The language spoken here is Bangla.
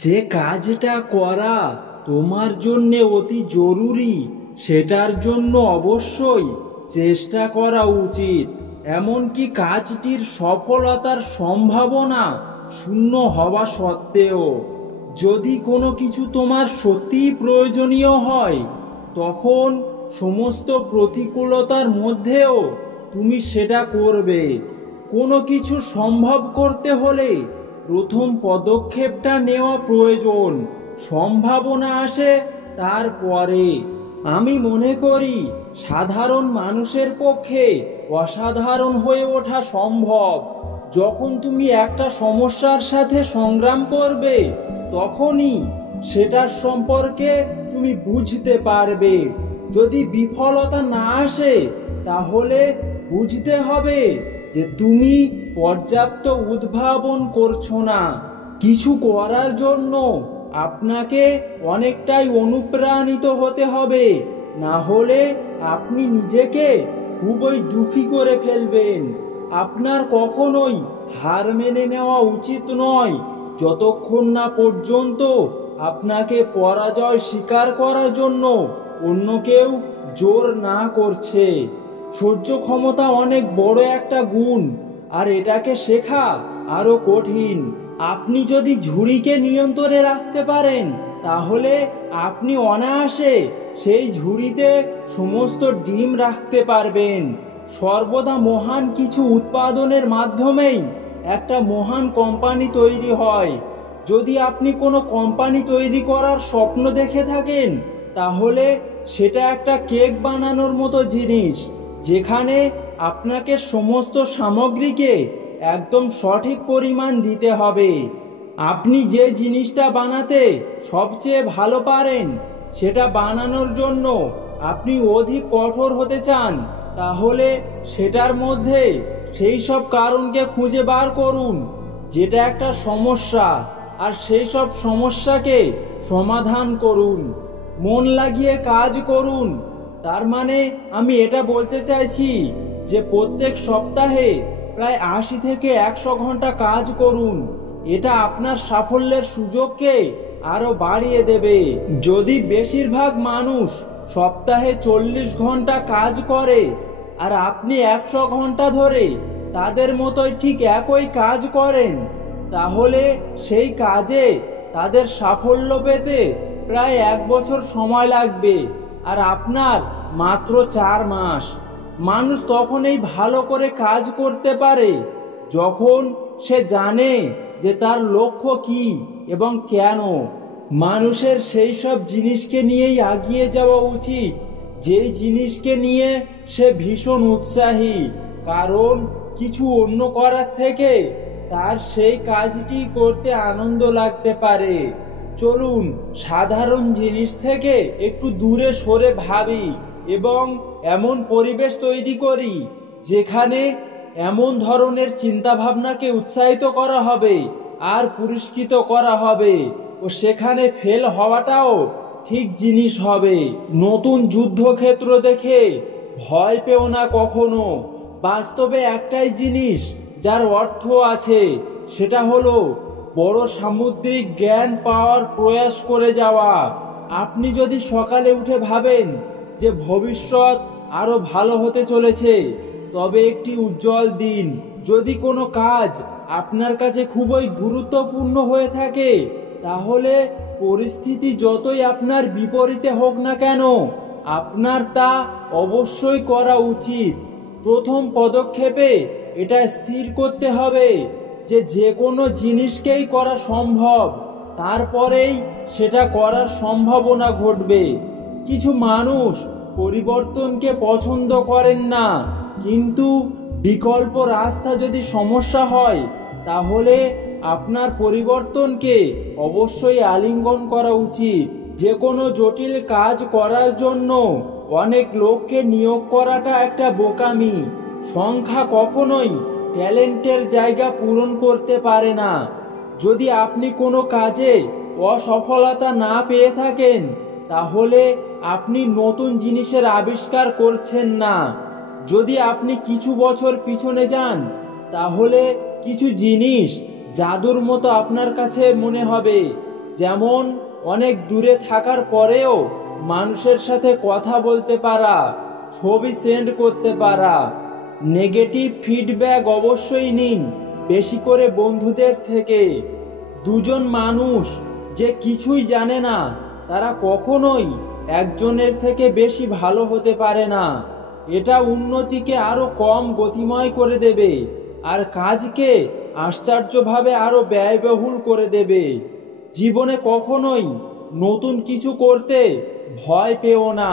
যে কাজটা করা তোমার জন্য অতি জরুরি সেটার জন্য অবশ্যই চেষ্টা করা উচিত। এমনকি কাজটির সফলতার সম্ভাবনা শূন্য হওয়া সত্ত্বেও যদি কোনো কিছু তোমার সত্যিই প্রয়োজনীয় হয়, তখন সমস্ত প্রতিকূলতার মধ্যেও তুমি সেটা করবে। কোনো কিছু সম্ভব করতে হলে প্রথম পদক্ষেপটা নেওয়া প্রয়োজন, সম্ভাবনা আসে তারপরে। আমি মনে করি সাধারণ মানুষের পক্ষে অসাধারণ হয়ে ওঠা সম্ভব। যখন তুমি একটা সমস্যার সাথে সংগ্রাম করবে, তখনই সেটার সম্পর্কে তুমি বুঝতে পারবে। যদি বিফলতা না আসে, তাহলে বুঝতে হবে যে তুমি পর্যাপ্ত উদ্ভাবন করছো না। কিছু করার জন্য আপনাকে অনেকটাই অনুপ্রাণিত হতে হবে, না হলে আপনি নিজেকে খুবই দুঃখী করে ফেলবেন। আপনার কখনোই হার মেনে নেওয়া উচিত নয় যতক্ষণ না পর্যন্ত আপনাকে পরাজয় স্বীকার করার জন্য অন্য কেউ জোর না করছে। সহ্য ক্ষমতা অনেক বড় একটা গুণ, আর এটাকে শেখা আরো কঠিন। আপনি যদি ঝুড়িকে নিয়ন্ত্রণে রাখতে পারেন, তাহলে আপনি অনায়াসে সেই ঝুড়িতে সমস্ত ডিম রাখতে পারবেন। সর্বদা মহান কিছু উৎপাদনের মাধ্যমেই একটা মহান কোম্পানি তৈরি হয়। যদি আপনি কোনো কোম্পানি তৈরি করার স্বপ্ন দেখে থাকেন, তাহলে সেটা একটা কেক বানানোর মতো জিনিস, যেখানে আপনাকে সমস্ত সামগ্রীকে একদম সঠিক পরিমাণ দিতে হবে। আপনি যে জিনিসটা বানাতে সবচেয়ে ভালো পারেন, সেটা বানানোর জন্য আপনি অধিক কঠোর হতে চান, তাহলে সেটার মধ্যে সেই সব কারণকে খুঁজে বার করুন যেটা একটা সমস্যা, আর সেই সব সমস্যাকে সমাধান করুন। মন লাগিয়ে কাজ করুন। তার মানে আমি এটা বলতে চাইছি যে প্রত্যেক সপ্তাহে প্রায় 80 থেকে 100 ঘন্টা কাজ করুন। এটা আপনার সাফল্যের সুযোগকে আরো বাড়িয়ে দেবে। যদি বেশিরভাগ মানুষ সপ্তাহে 40 ঘন্টা কাজ করে, আর আপনি 100 ঘন্টা ধরে তাদের মতোই ঠিক একই কাজ করেন, তাহলে সেই কাজে তাদের সাফল্য পেতে প্রায় 1 বছর সময় লাগবে, আর আপনার মাত্র 4 মাস। মানুষ তখনই ভালো করে কাজ করতে পারে যখন সে জানে যে তার লক্ষ্য কি এবং কেন। মানুষের সেই সব জিনিসকে নিয়েই এগিয়ে যাওয়া উচিত যেই জিনিসকে নিয়ে সে ভীষণ উৎসাহী, কারণ কিছু অন্য করার থেকে তার সেই কাজটি করতে আনন্দ লাগতে পারে। চলুন সাধারণ জিনিস থেকে একটু দূরে সরে ভাবি এবং এমন পরিবেশ তৈরি করি যেখানে এমন ধরনের চিন্তা ভাবনাকে উৎসাহিত করা হবে আর পুরস্কৃত করা হবে, ও সেখানে ফেল হওয়াটাও ঠিক জিনিস হবে। নতুন যুদ্ধক্ষেত্র দেখে ভয় পেও না কখনো। বাস্তবে একটাই জিনিস যার অর্থ আছে, সেটা হলো বড় সামুদ্রিক জ্ঞান পাওয়ার প্রয়াস করে যাওয়া। আপনি যদি সকালে উঠে ভাবেন যে ভবিষ্যৎ আরো ভালো হতে চলেছে, তবে একটি উজ্জ্বল দিন। যদি কোনো কাজ আপনার কাছে খুবই গুরুত্বপূর্ণ হয়ে থাকে, তাহলে পরিস্থিতি যতই আপনার বিপরীতে হোক না কেন, আপনার তা অবশ্যই করা উচিত। প্রথম পদক্ষেপে এটা স্থির করতে হবে যে কোনো জিনিসকেই করা সম্ভব, তারপরেই সেটা করার সম্ভাবনা ঘটবে। কিছু মানুষ পরিবর্তনকে পছন্দ করেন না, কিন্তু বিকল্প রাস্তা যদি সমস্যা হয়, তাহলে আপনার পরিবর্তনকে অবশ্যই আলিঙ্গন করা উচিত। যে কোনো জটিল কাজ করার জন্য অনেক লোককে নিয়োগ করাটা একটা বোকামি। সংখ্যা কখনোই ট্যালেন্টের জায়গা পূরণ করতে পারে না। যদি আপনি কোনো কাজে অসফলতা না পেয়ে থাকেন, তাহলে আপনি নতুন জিনিসের আবিষ্কার করছেন না। যদি আপনি কিছু বছর পিছনে যান, তাহলে কিছু জিনিস জাদুর মতো আপনার কাছে মনে হবে, যেমন অনেক দূরে থাকার পরেও মানুষের সাথে কথা বলতে পারা, ছবি সেন্ড করতে পারা। নেগেটিভ ফিডব্যাক অবশ্যই নিন, বেশি করে বন্ধুদের থেকে। দুজন মানুষ যে কিছুই জানে না, তারা কখনোই একজনের থেকে বেশি ভালো হতে পারে না। এটা উন্নতিকে আরো কম গতিময় করে দেবে আর কাজকে আশ্চর্যভাবে আরো ব্যয়বহুল করে দেবে। জীবনে কখনোই নতুন কিছু করতে ভয় পেও না।